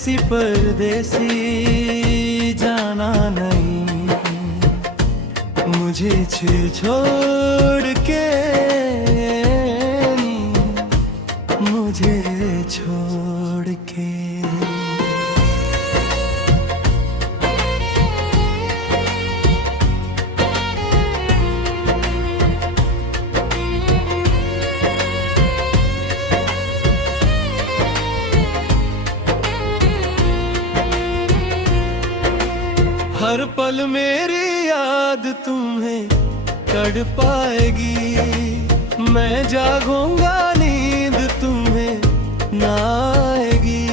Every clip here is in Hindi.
परदेसी परदेसी जाना नहीं, मुझे छोड़ के, मुझे छोड़ के। हर पल मेरी याद तुम्हें तड़पाएगी, मैं जागूंगा नींद तुम्हें ना आएगी।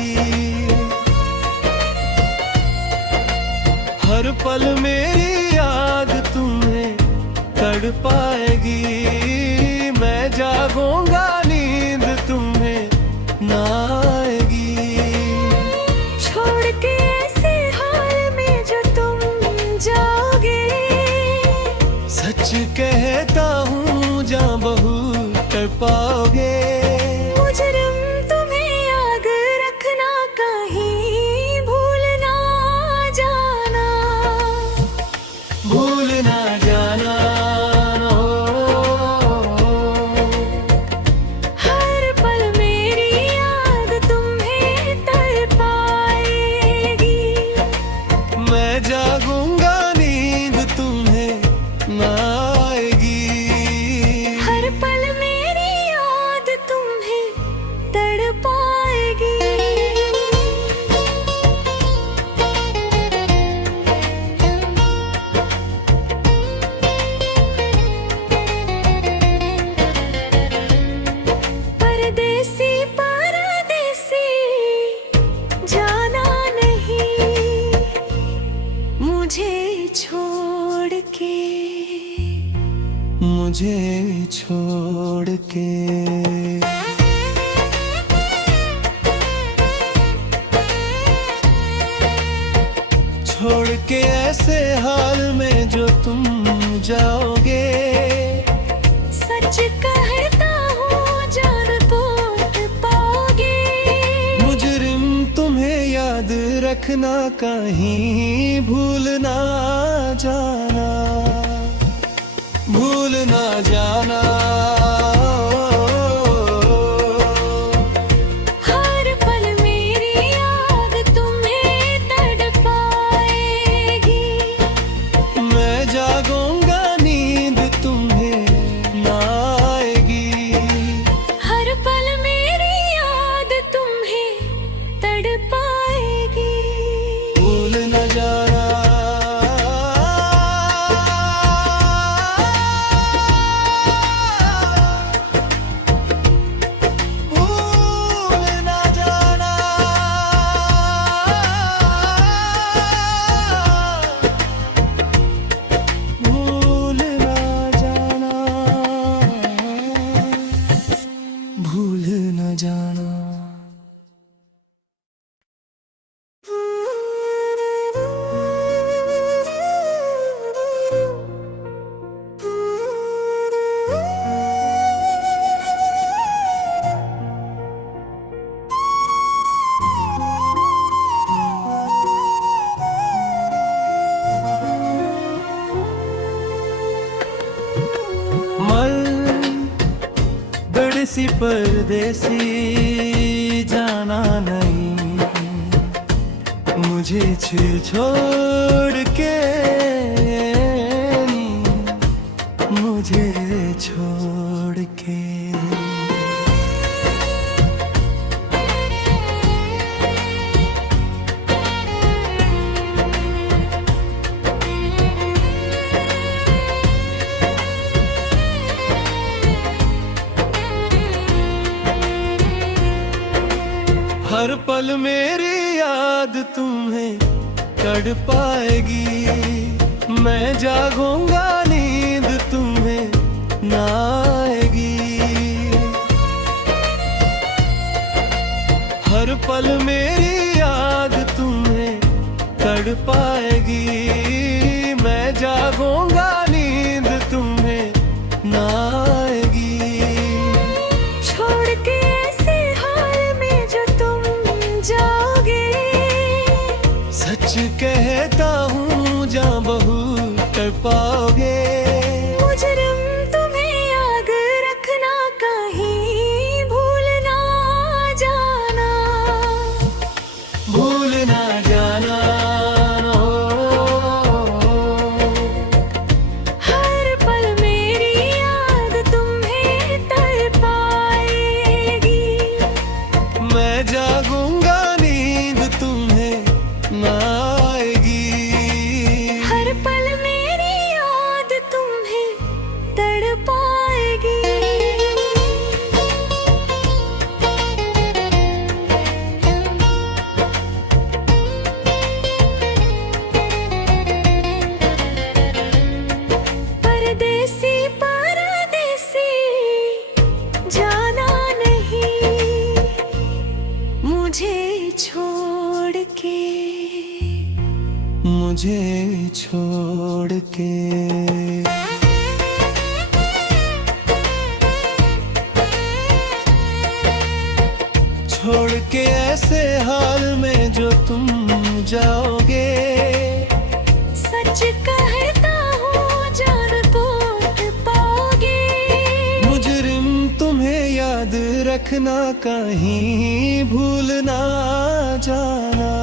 हर पल मेरी याद तुम्हें तड़पाएगी, मैं जागूंगा नींद तुम्हें ना आएगी। छोड़ के ऐसे हाल में जो तुम जाओगे, सच कहता हूँ जान बहू कर पाओगे। मुजरिम तुम्हें याद रखना, कहीं भूल ना जाना, भूल ना जाना। हर पल मेरी याद तुम्हें तड़पाएगी, मैं जागूंगा नींद तुम्हें ना आएगी। हर पल मेरी याद तुम्हें तड़पाएगी। परदेसी परदेसी जाना नहीं, मुझे छोड़ के, मुझे छोड़ के। छोड़ के ऐसे हाल में जो तुम जाओगे, सच कहता हूँ जान कोट पाओगे। मुजरिम तुम्हें याद रखना, कहीं भूल ना जाना, भूल ना जाना। हर पल मेरी याद तुम्हें तड़पाएगी, मैं जागूंगा नींद तुम्हें ना आएगी। हर पल मेरी याद तुम्हें तड़पाएगी। भूल न जाना। भूल न जाना। भूल न जाना। भूल न जाना। परदेसी परदेसी जाना नहीं, मुझे छोड़ के, मुझे छोड़ के। हर पल मेरी याद तुम्हें तड़पाएगी, मैं जागूंगा नींद तुम्हें ना आएगी। हर पल मेरी याद तुम्हें तड़पाएगी, मैं जागूंगा नींद तुम्हें ना आएगी। छोड़ के ऐसे हाल में जो तुम जाओगे, कर पाओगे। मुजरिम तुम्हें याद रखना, कहीं भूल ना जाना, भूल ना जाना। हर पल मेरी याद तुम्हें तड़पाएगी। मैं जागूंगा नींद तुम्हें ना आएगी। हर पल मेरी याद तुम्हें तड़पाएगी। परदेसी परदेसी जाना नहीं, मुझे छोड़ के, मुझे छोड़ के। छोड़ के ऐसे हाल में जो तुम जाओगे। सच कहता हूँ जान कोट पाओगे। मुजरिम तुम्हें याद रखना, कहीं भूल ना जाना,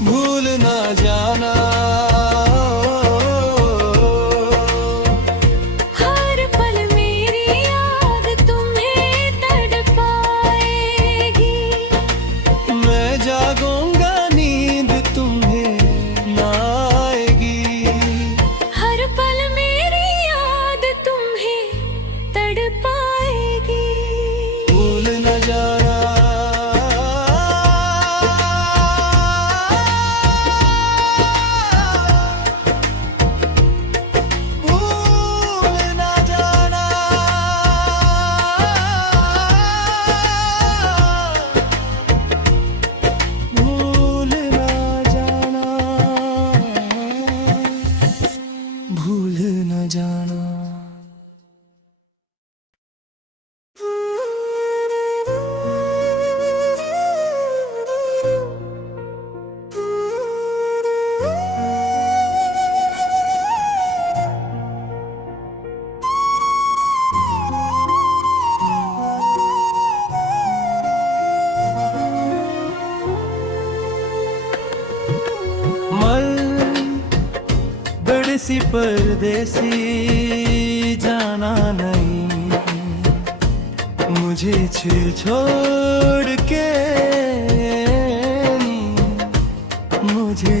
भूल ना जाना। हर पल मेरी याद तुम्हें तड़पाएगी। मैं जागूंगा नींद तुम्हें ना आएगी। हर पल मेरी याद तुम्हें तड़पाएगी। भूल न जाना। भूल न जाना। भूल न जाना। भूल न जाना। सी परदेसी जाना नहीं, मुझे छोड़ के, मुझे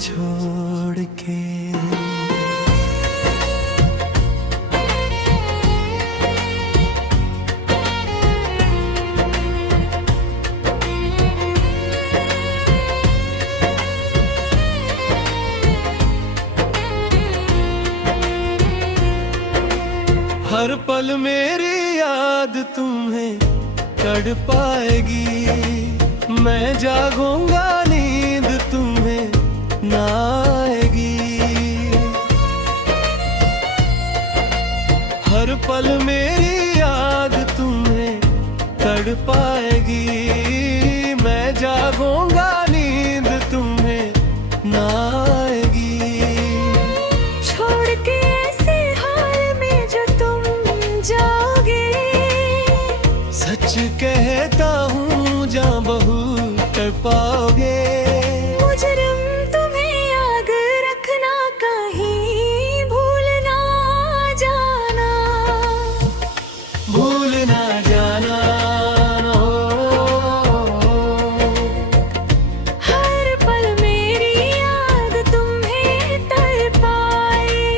छोड़ के। हर पल मेरी याद तुम्हें तड़पाएगी। मैं जागूंगा नींद तुम्हें ना आएगी। हर पल मेरी याद तुम्हें तड़पाएगी। मैं जागूंगा नींद तुम्हें ना आएगी। छोड़ के ऐसे हाल में जो तुम जाओगे। सच कहता हूँ जा बहुत तड़पाओगे। मुजरिम तुम्हें याद रखना, कहीं भूल ना जाना, भूल ना जाना। हर पल मेरी याद तुम्हें तड़पाएगी।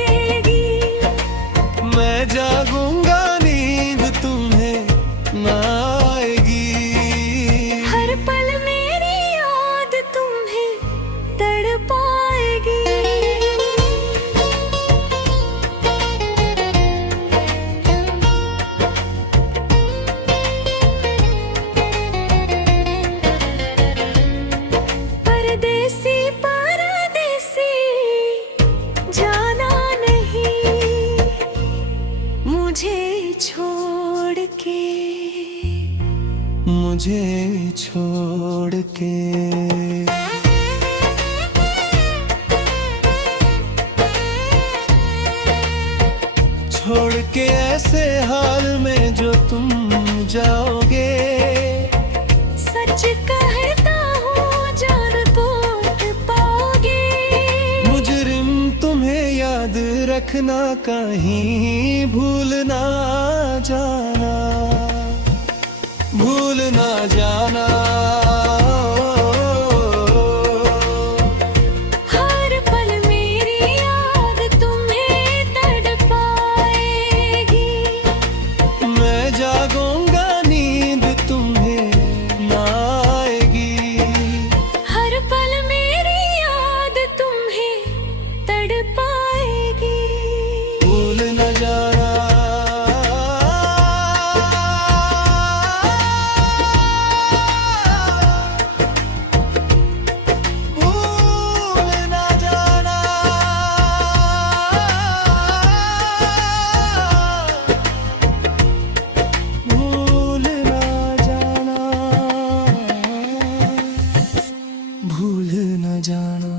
मैं जागूंगा नींद तुम्हें ना आएगी। हर पल मेरी याद तुम्हें तड़पाएगी। परदेसी परदेसी जाना नहीं, मुझे छोड़ के, मुझे छोड़ के। के ऐसे हाल में जो तुम जाओगे। सच कहता हूँ जान कोट पाओगे। मुजरिम तुम्हें याद रखना, कहीं भूल ना जाना, भूल ना जाना। हर पल मेरी याद तुम्हें तड़पाएगी। मैं जागूंगा नींद तुम्हें ना आएगी। हर पल मेरी याद तुम्हें तड़पाएगी। भूल न जाना। भूल न जाना। भूल न जाना। भूल न जाना।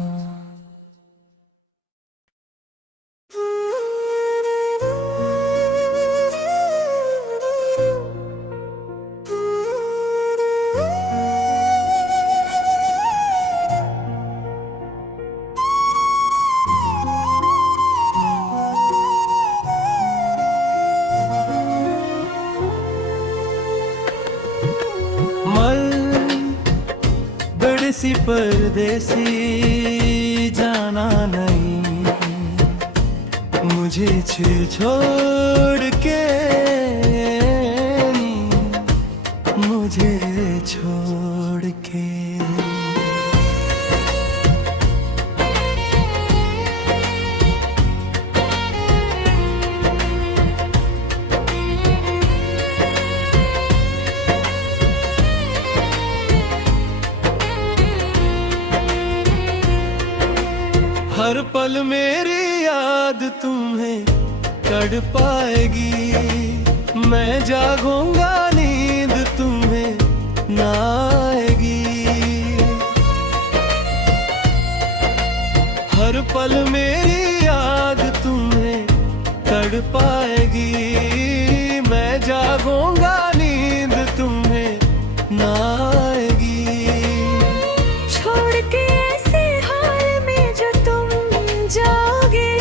सी परदेसी जाना नहीं, मुझे छोड़ के, मुझे छोड़ के। हर पल मेरी याद तुम्हें तड़पाएगी। मैं जागूंगा नींद तुम्हें ना आएगी। हर पल मेरी याद तुम्हें तड़पाएगी। मैं जागूंगा नींद तुम्हें ना आएगी। छोड़ के ऐसे हाल में जो तुम जाओगे।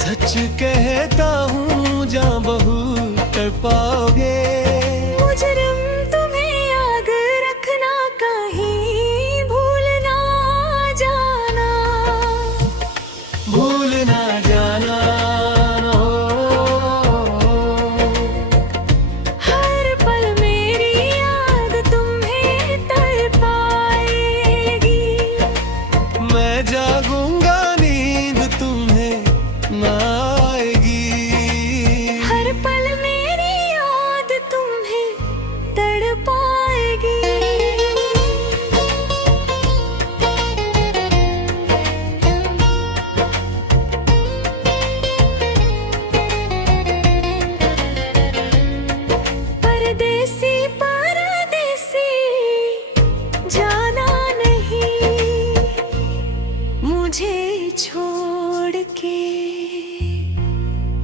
सच कहता हूँ जान बहुत तड़पाओगे। मुजरिम तुम्हें याद रखना, कहीं भूल ना जाना, भूल ना जाना। हर पल मेरी याद तुम्हें तड़पाएगी। मैं जागूंगा नींद तुम्हें ना आएगी। हर पल मेरी याद तुम्हें तड़पाएगी। परदेसी परदेसी जाना नहीं, मुझे छोड़ के,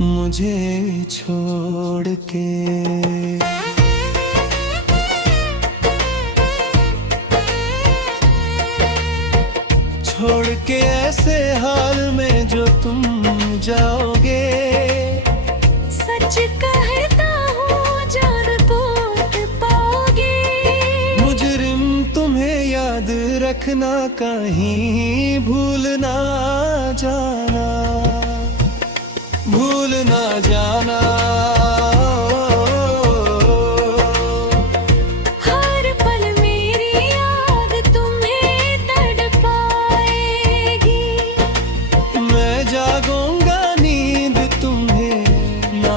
मुझे छोड़ के। छोड़ के ऐसे हाल में जो तुम जाओगे। सच कहता हूँ जान कोट पाओगे। मुजरिम तुम्हें याद रखना, कहीं भूल ना जाना, भूल ना जाना। हर पल मेरी याद तुम्हें तड़पाएगी। मैं जागूंगा नींद तुम्हें ना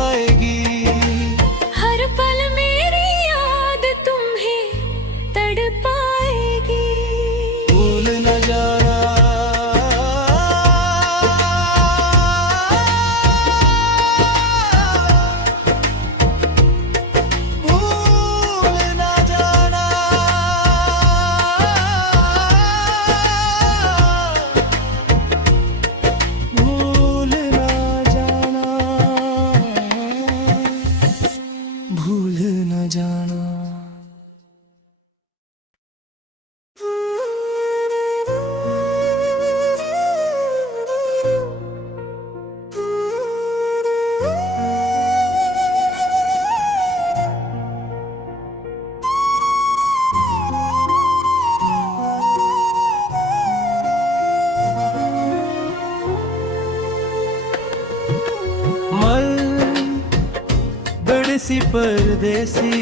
आएगी। हर पल मेरी याद तुम्हें तड़पाएगी। भूल न जाना। सी परदेसी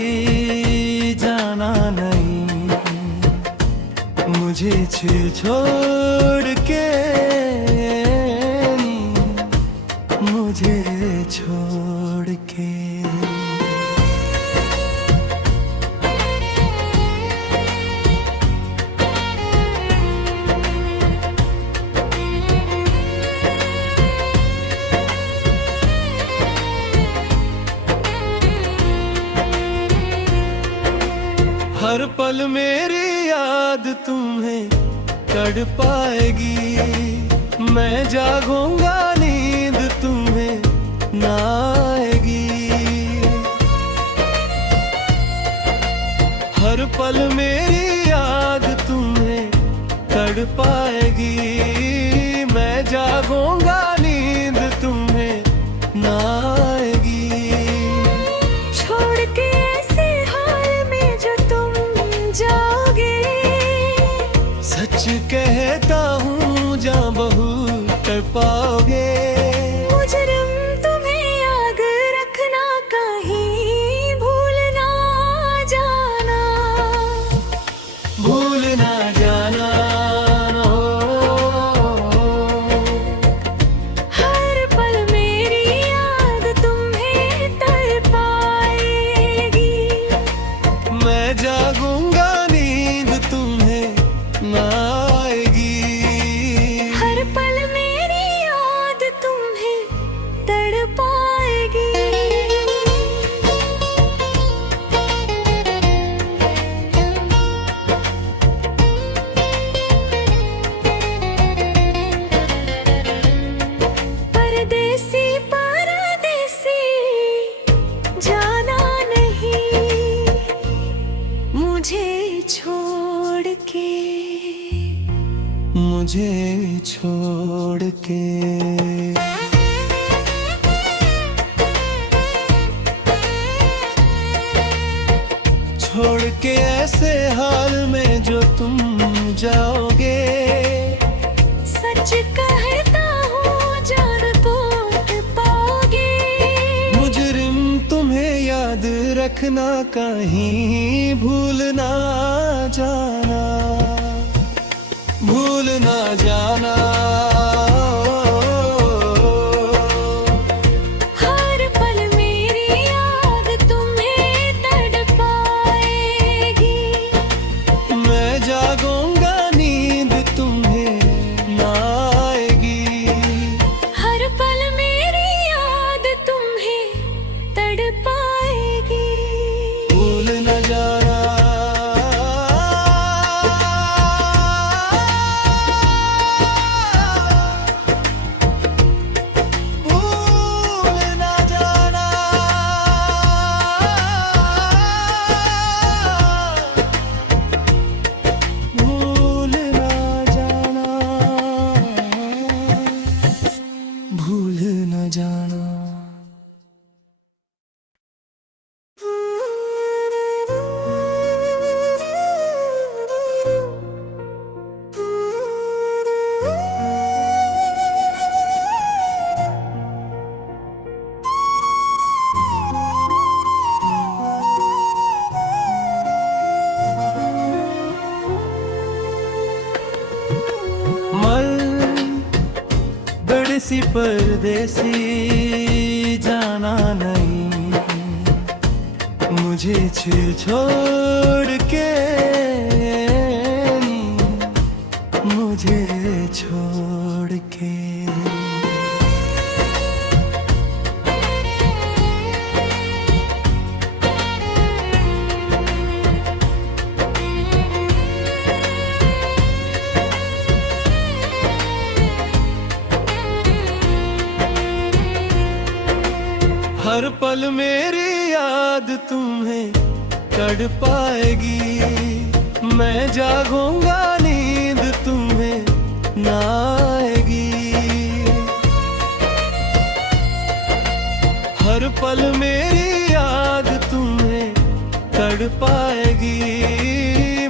जाना नहीं, मुझे छोड़ के, मुझे छोड़ के। हर पल मेरी याद तुम्हें तड़पाएगी, मैं जागूंगा नींद तुम्हें ना आएगी। हर पल मेरी याद तुम्हें तड़पाएगी, मैं जागूंगा नींद तुम्हें ना आएगी। छोड़ के ऐसे हाल में जो तुम जाओगे, सच कहता हूँ जा बहुत तड़पाओगे। मुजरिम तुम्हें याद रखना, कहीं भूल ना जाना, भूल ना जाना हर पल मेरी याद तुम्हें तड़पाएगी। मैं जागूंगा नींद तुम्हें ना आएगी। हर पल मेरी याद तुम्हें तड़पाएगी। परदेसी परदेसी जाना नहीं, मुझे छोड़ के, मुझे छोड़ के। छोड़ के ऐसे हाल में जो तुम जाओगे, सच कहता हूँ जान कोट पाओगे। मुजरिम तुम्हें याद रखना, कहीं भूल ना जाना, भूल ना जाना। हर पल मेरी याद तुम्हें तड़पाएगी। मैं जागूंगा नींद तुम्हें ना आएगी। हर पल मेरी याद तुम्हें तड़पाएगी। भूल न जाना, भूल न जाना, भूल न जाना, भूल न जाना। सी परदेसी जाना नहीं, मुझे छोड़ के, मुझे छोड़ के। हर पल मेरी याद तुम्हें तड़पाएगी, मैं जागूंगा नींद तुम्हें ना आएगी। हर पल मेरी याद तुम्हें तड़पाएगी,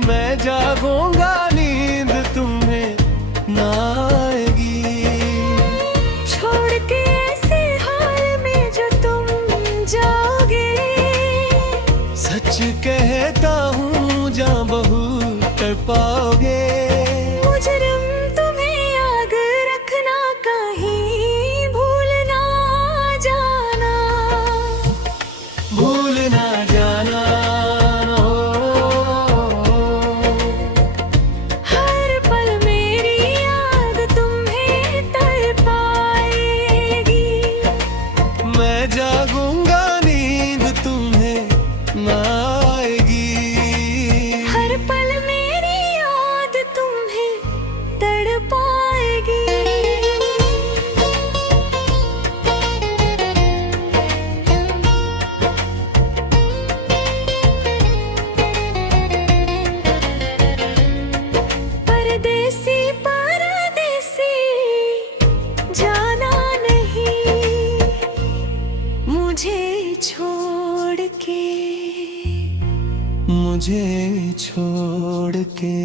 मैं जागूंगा नींद तुम्हें ना आएगी। छोड़ के ऐसे हाल में जो तुम जाओगे, मुझे छोड़ के।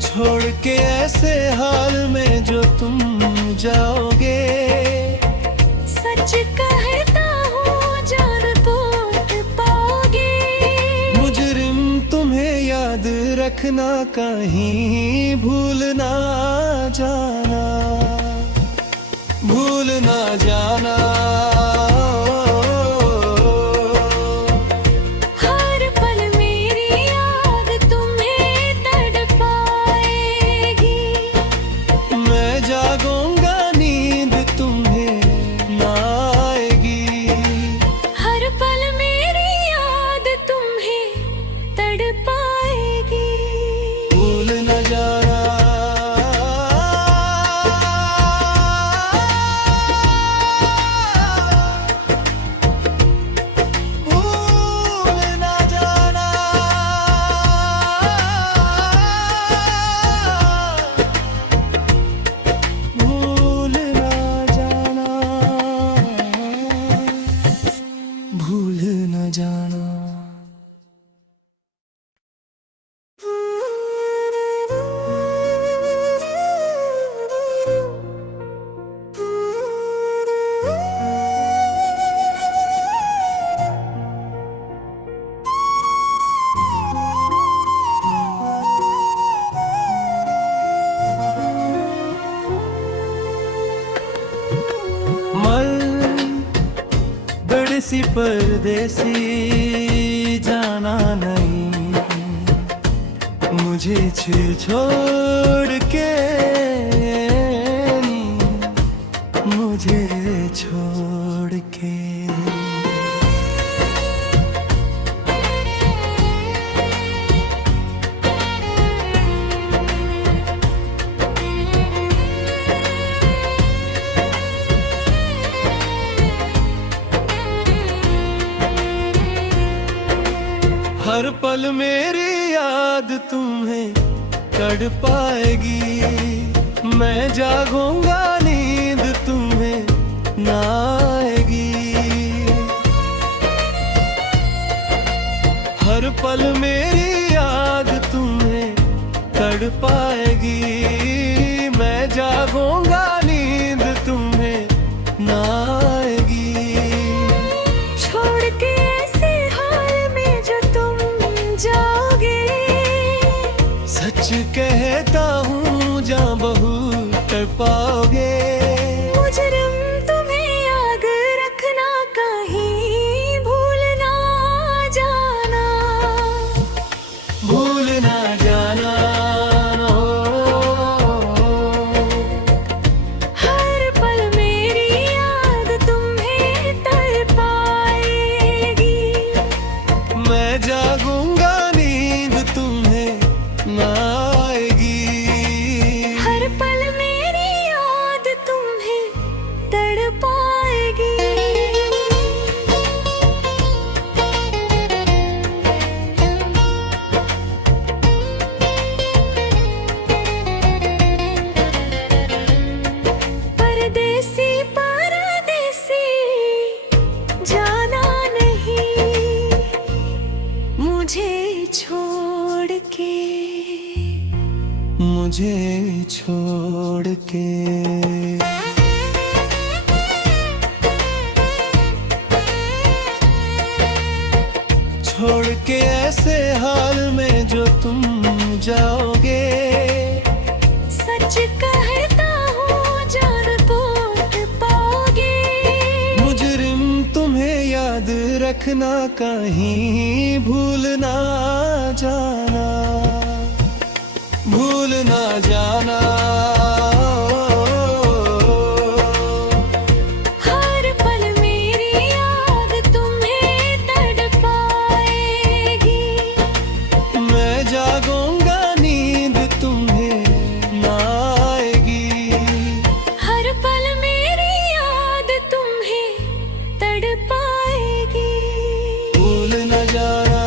छोड़ के ऐसे हाल में जो तुम जाओगे। सच कहता हूँ जान तोड़ पाओगे। मुजरिम तुम्हें याद रखना, कहीं भूल ना जाना, भूल ना जाना। हर पल मेरी याद तुम्हें तड़पाएगी। मैं जागूंगा नींद तुम्हें ना आएगी। हर पल मेरी याद तुम्हें तड़पाएगी। भूल न जाना, भूल न जाना, भूल न जाना, भूल न जाना। सी परदेसी जाना नहीं, मुझे छोड़ के, मुझे छोड़ के। हर पल मेरी याद तुम्हें तड़पाएगी। मैं जागूंगा नींद तुम्हें ना आएगी। हर पल मेरी याद तुम्हें तड़पाएगी। मैं जागूंगा नींद तुम्हें ना आएगी। छोड़ के ऐसे हाल में जो तुम जाओगे। सच कहता हूँ जा बहुत तड़पाओगे। मुजरिम तुम्हें याद रखना, कहीं भूल ना जाना, भूल ना जाना। हर पल मेरी याद तुम्हें तड़पाएगी। मैं जागूंगा नींद तुम्हें ना आएगी। हर पल मेरी याद तुम्हें तड़पाएगी। परदेसी परदेसी जाना नहीं, मुझे छोड़ के, मुझे छोड़ के। छोड़ के ऐसे हाल में जो तुम जाओगे। सच कहता हूँ जान तोड़ पाओगे। मुजरिम तुम्हें याद रखना, कहीं भूल ना जाना, भूल ना जाना। हर पल मेरी याद तुम्हें तड़पाएगी। मैं जागूंगा नींद तुम्हें ना आएगी। हर पल मेरी याद तुम्हें तड़पाएगी। भूल न जाना,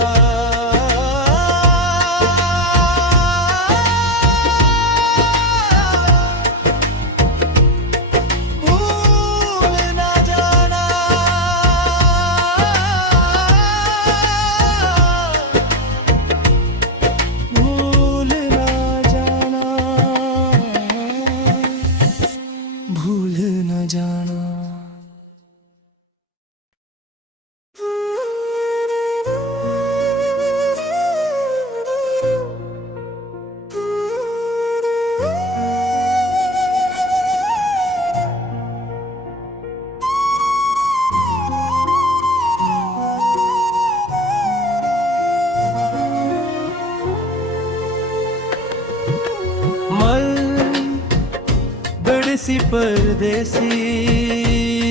परदेसी परदेसी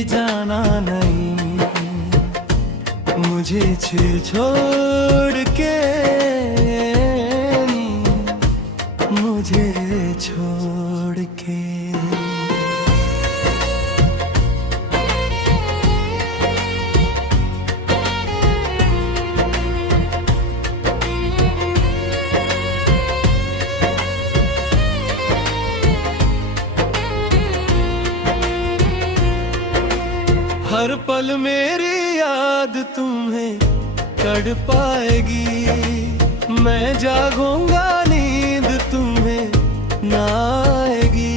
जाना नहीं, मुझे छोड़ के मुझे छोड़ के। हर पल मेरी याद तुम्हें कर पाएगी, मैं जागूंगा नींद तुम्हें ना आएगी।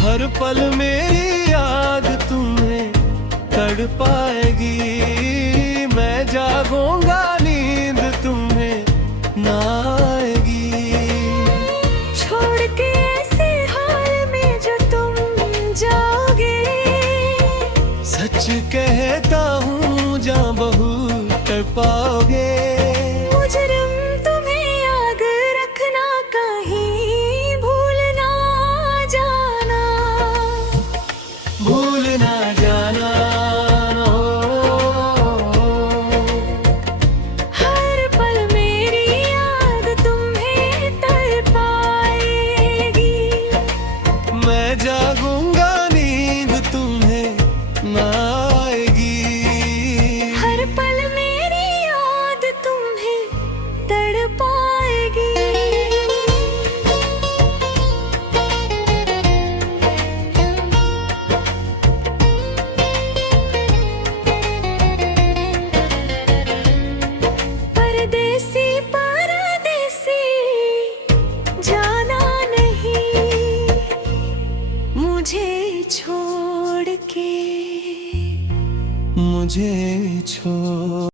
हर पल मेरी याद तुम्हें कर पाएगी, मैं जागूंगा नींद तुम्हें ना आएगी। छोड़ के ऐसे हाल में जो तुम जाओगे, सच कहता हूँ जा बहू कर पाओगे।